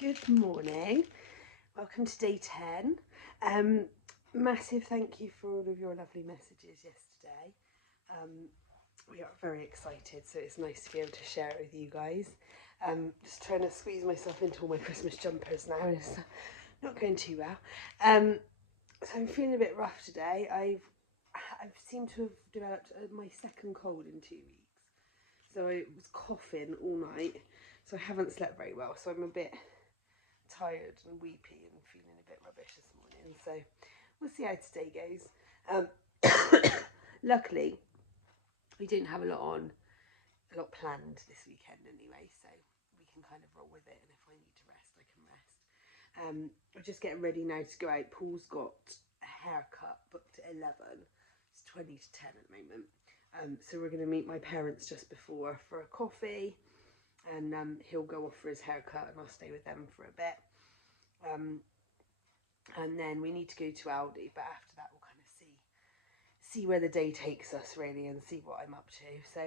Good morning, welcome to day 10. Massive thank you for all of your lovely messages yesterday. We are very excited, so it's nice to be able to share it with you guys. Just trying to squeeze myself into all my Christmas jumpers now, and it's not going too well. So I'm feeling a bit rough today. I've seemed to have developed my second cold in 2 weeks. So I was coughing all night, so I haven't slept very well, so I'm a bit tired and weepy and feeling a bit rubbish this morning, so we'll see how today goes. Luckily we didn't have a lot planned this weekend anyway, so we can kind of roll with it, and if I need to rest I can rest. We're just getting ready now to go out. Paul's got a haircut booked at 11. It's 20 to 10 at the moment, so we're going to meet my parents just before for a coffee, and he'll go off for his haircut and I'll stay with them for a bit, and then we need to go to Aldi, but after that we'll kind of see where the day takes us really, and see what I'm up to. So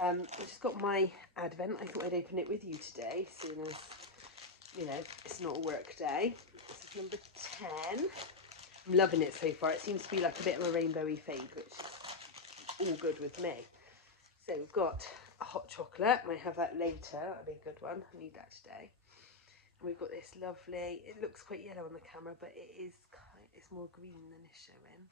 I just got my advent. I thought I'd open it with you today, seeing as, you know, it's not a work day. This is number 10. I'm loving it so far. It seems to be like a bit of a rainbowy fade, which is all good with me. So we've got a hot chocolate. Might have that later. That'll be a good one. I need that today. And we've got this lovely, it looks quite yellow on the camera, but it's more green than it's showing.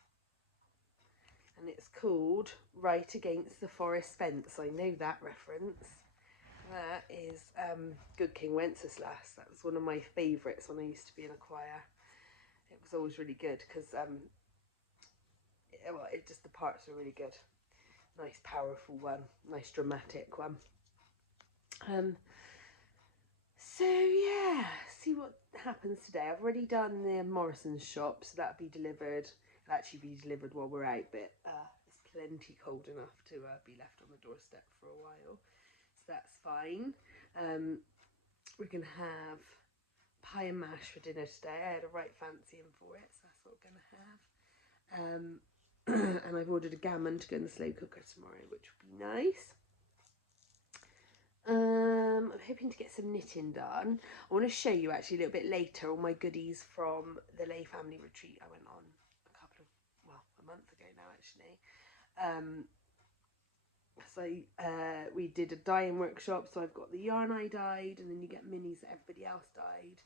And it's called Right Against the Forest Fence. I know that reference. That is Good King Wenceslas. That was one of my favourites when I used to be in a choir. It was always really good because the parts were really good. Nice powerful one, nice dramatic one. So yeah, see what happens today. I've already done the Morrison's shop, so that'll be delivered. It'll actually be delivered while we're out, but it's plenty cold enough to be left on the doorstep for a while, so that's fine. We're gonna have pie and mash for dinner today. I had a right fancy for it, so that's what we're gonna have. And I've ordered a gammon to go in the slow cooker tomorrow, which will be nice. I'm hoping to get some knitting done. I want to show you actually a little bit later all my goodies from the Lay family retreat I went on a month ago now actually. So we did a dyeing workshop, so I've got the yarn I dyed, and then you get minis that everybody else dyed,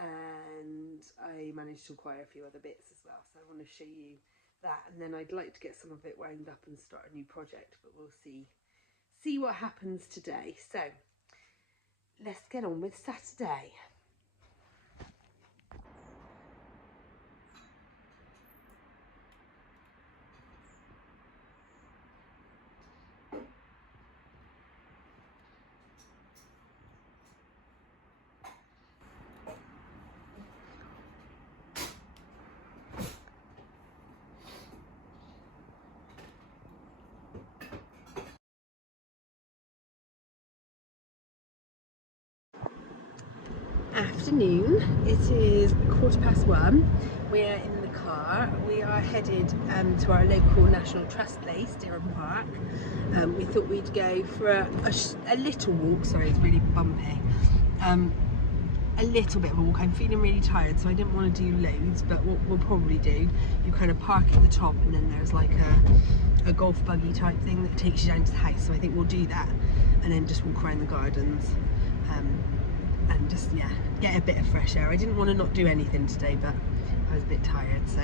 and I managed to acquire a few other bits as well, so I want to show you that, and then I'd like to get some of it wound up and start a new project, but we'll see what happens today. So let's get on with Saturday. Afternoon, it is 1:15. We're in the car. We are headed to our local National Trust place, Deer Park. We thought we'd go for a little walk. Sorry, it's really bumpy. A little bit of a walk. I'm feeling really tired, so I didn't want to do loads, but what we'll probably do, you kind of park at the top, and then there's like a golf buggy type thing that takes you down to the house, so I think we'll do that, and then just walk around the gardens, and just, yeah, get a bit of fresh air. I didn't want to not do anything today, but I was a bit tired, so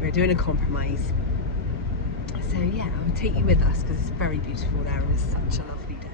we're doing a compromise. So yeah, I'll take you with us because it's very beautiful there, and it's such a lovely day.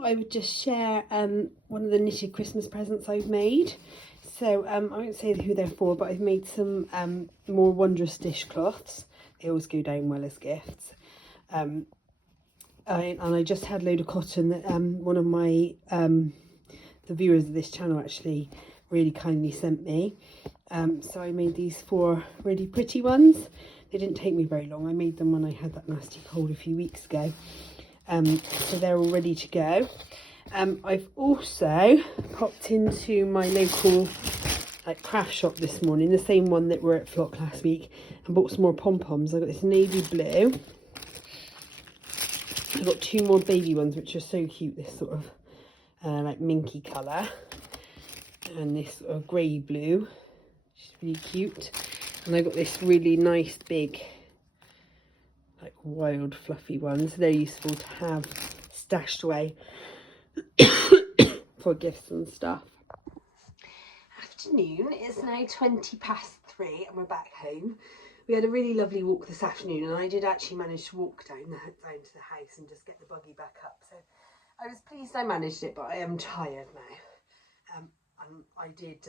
thought I would just share one of the knitted Christmas presents I've made. So I won't say who they're for, but I've made some more wondrous dishcloths. They always go down well as gifts. And I just had a load of cotton that one of my the viewers of this channel actually really kindly sent me. So I made these 4 really pretty ones. They didn't take me very long. I made them when I had that nasty cold a few weeks ago. So they're all ready to go. I've also popped into my local craft shop this morning, the same one that were at Flock last week, and bought some more pom-poms. I got this navy blue. I've got 2 more baby ones which are so cute, this sort of like minky colour, and this sort of grey blue, which is really cute. And I got this really nice big like wild fluffy ones. They're useful to have stashed away for gifts and stuff. Afternoon, it's now 3:20 and we're back home. We had a really lovely walk this afternoon, and I did actually manage to walk down to the house and just get the buggy back up. So I was pleased I managed it, but I am tired now. And I did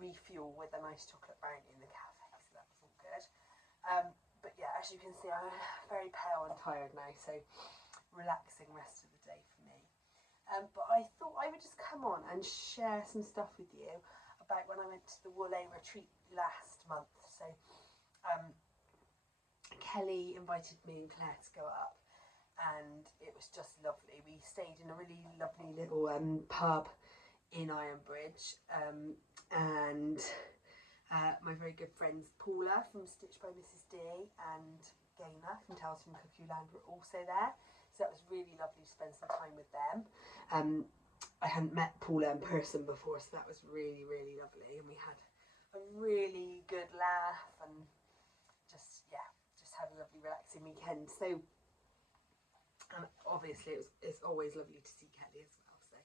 refuel with a nice chocolate brownie in the cafe, so that was all good. But yeah, as you can see, I'm very pale and tired now, so relaxing rest of the day for me. But I thought I would just come on and share some stuff with you about when I went to the Wool retreat last month. So Kelly invited me and Claire to go up, and it was just lovely. We stayed in a really lovely little pub in Ironbridge, and my very good friends Paula from Stitch by Mrs D and Gaynor from Tales from Cuckoo Land were also there, so that was really lovely to spend some time with them. I hadn't met Paula in person before, so that was really, really lovely, and we had a really good laugh and just had a lovely relaxing weekend. So, and obviously it's always lovely to see Kelly as well. So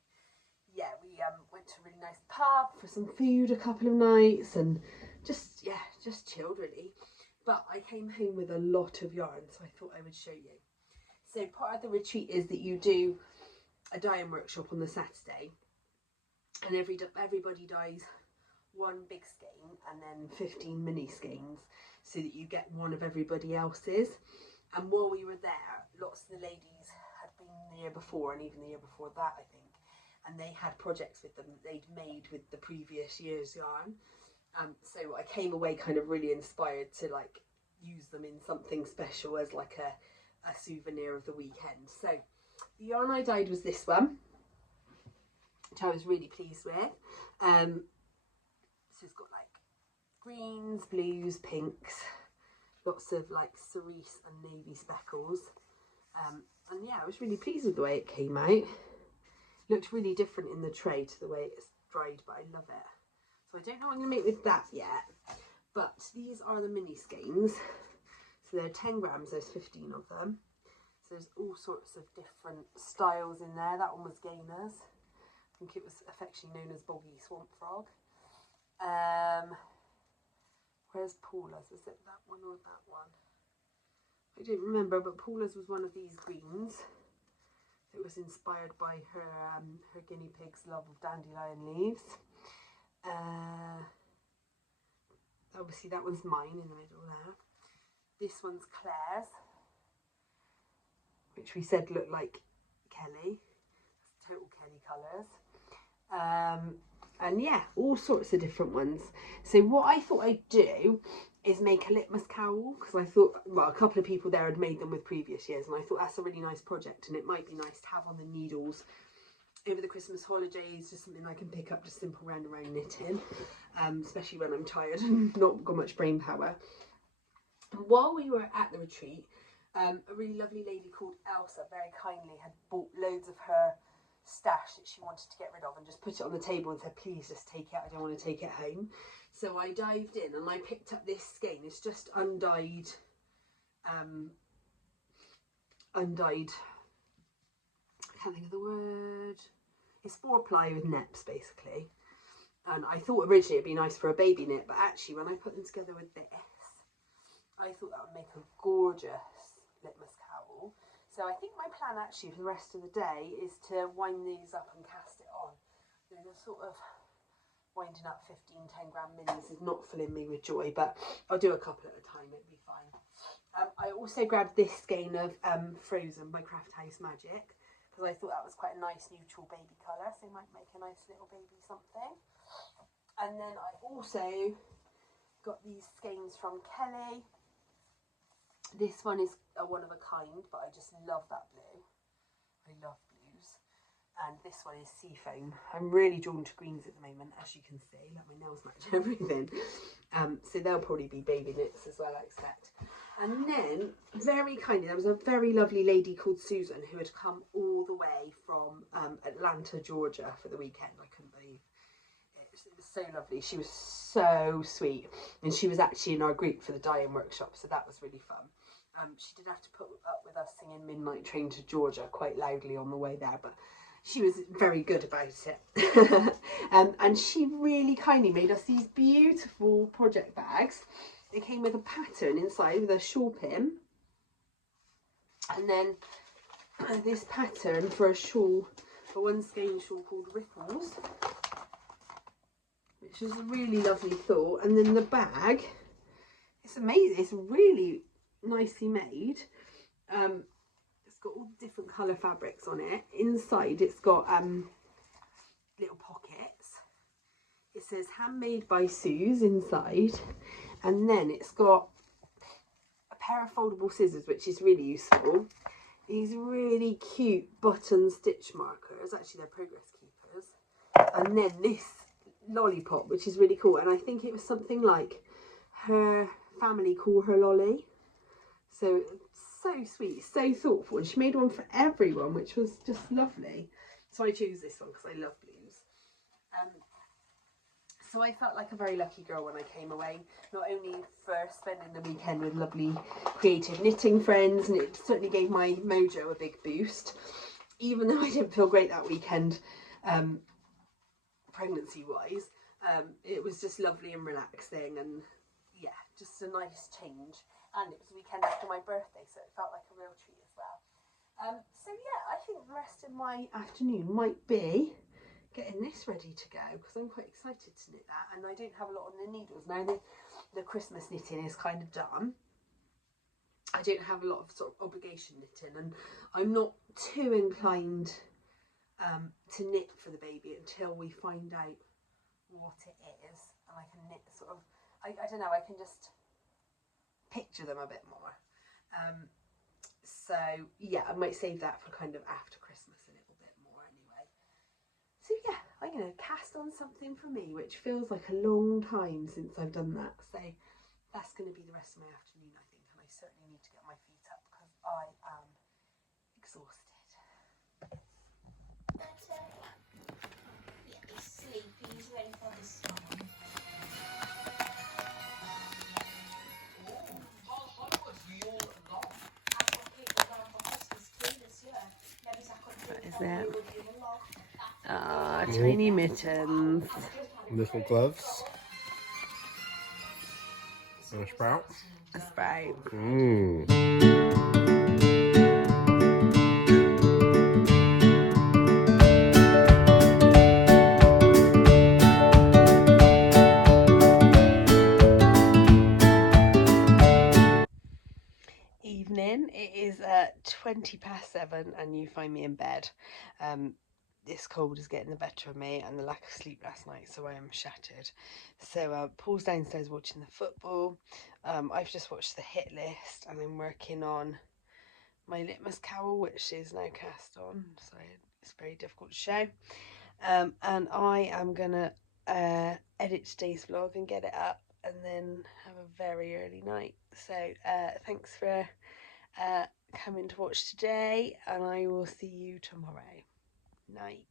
yeah, we went to a really nice pub for some food a couple of nights, and just chilled really. But I came home with a lot of yarn, so I thought I would show you. So part of the retreat is that you do a dyeing workshop on the Saturday, and everybody dyes 1 big skein and then 15 mini skeins, so that you get one of everybody else's. And while we were there, lots of the ladies had been the year before, and even the year before that, I think, and they had projects with them that they'd made with the previous year's yarn. So I came away kind of really inspired to like use them in something special as like a souvenir of the weekend. So the yarn I dyed was this one, which I was really pleased with. So it's got like greens, blues, pinks, lots of like cerise and navy speckles. And yeah, I was really pleased with the way it came out. It looked really different in the tray to the way it's dried, but I love it. So I don't know what I'm going to make with that yet, but these are the mini skeins. So they're 10 grams, there's 15 of them. So there's all sorts of different styles in there. That one was Gaynor's. I think it was affectionately known as Boggy Swamp Frog. Where's Paula's? Was it that one or that one? I don't remember, but Paula's was one of these greens. It was inspired by her her guinea pig's love of dandelion leaves. Obviously that one's mine in the middle there. This one's Claire's, which we said looked like Kelly. Total Kelly colours. And yeah, all sorts of different ones. So what I thought I'd do is make a litmus cowl, because I thought, well, a couple of people there had made them with previous years, and I thought that's a really nice project, and it might be nice to have on the needles over the Christmas holidays, just something I can pick up, just simple round and round knitting, especially when I'm tired and not got much brain power. And while we were at the retreat, a really lovely lady called Elsa very kindly had bought loads of her stash that she wanted to get rid of and just put it on the table and said, please just take it, I don't want to take it home. So I dived in and I picked up this skein. It's just undyed, I can't think of the word, it's 4-ply with neps basically, and I thought originally it'd be nice for a baby knit, but actually when I put them together with this, I thought that would make a gorgeous litmus cowl. So I think my plan actually for the rest of the day is to wind these up and cast it on. They're sort of winding up 10 gram minis is not filling me with joy, but I'll do a couple at a time, it'll be fine. I also grabbed this skein of Frozen by Craft House Magic because I thought that was quite a nice neutral baby colour, so it might make a nice little baby something. And then I also got these skeins from Kelly. This one is a one of a kind, but I just love that blue. I love blues. And this one is Seafoam. I'm really drawn to greens at the moment, as you can see. Like, my nails match everything. So they'll probably be baby knits as well, I expect. And then, very kindly, there was a very lovely lady called Susan who had come all the way from Atlanta, Georgia for the weekend. I couldn't believe it. It was so lovely. She was so sweet. And she was actually in our group for the dyeing workshop, so that was really fun. She did have to put up with us singing Midnight Train to Georgia quite loudly on the way there, but she was very good about it. And she really kindly made us these beautiful project bags. It came with a pattern inside with a shawl pin, and then this pattern for a shawl, for one skein shawl called Ripples, which is a really lovely thought. And then the bag, it's amazing, it's really nicely made. It's got all different colour fabrics on it. Inside it's got little pockets. It says handmade by Suze inside, and then it's got a pair of foldable scissors, which is really useful. These really cute button stitch markers, actually they're progress keepers, and then this lollipop, which is really cool. And I think it was something like her family call her Lolly. So sweet, so thoughtful, and she made one for everyone, which was just lovely. So I choose this one because I love blues. So I felt like a very lucky girl when I came away, not only for spending the weekend with lovely creative knitting friends, and it certainly gave my mojo a big boost, even though I didn't feel great that weekend pregnancy wise. It was just lovely and relaxing, and yeah, just a nice change. And it was the weekend after my birthday, so it felt like a real treat as well. So yeah, I think the rest of my afternoon might be getting this ready to go, because I'm quite excited to knit that, and I don't have a lot on the needles. Now the Christmas knitting is kind of done. I don't have a lot of sort of obligation knitting, and I'm not too inclined to knit for the baby until we find out what it is, and I can knit sort of, I don't know, I can just picture them a bit more. So yeah, I might save that for kind of after Christmas a little bit more anyway. So yeah, I'm going to cast on something for me, which feels like a long time since I've done that. So that's going to be the rest of my afternoon, I think, and I certainly need to get my feet up because I am exhausted. Yeah, he's sleepy, he's ready for the storm. What is it? Ah, tiny mittens. Little gloves. And a sprout. A sprout. Evening. It is 7:20 and you find me in bed. This cold is getting the better of me, and the lack of sleep last night, so I am shattered. So Paul's downstairs watching the football. I've just watched the hit list, and I'm working on my litmus cowl, which is now cast on, so it's very difficult to show. And I am gonna edit today's vlog and get it up, and then have a very early night. So thanks for coming to watch today, and I will see you tomorrow. Night.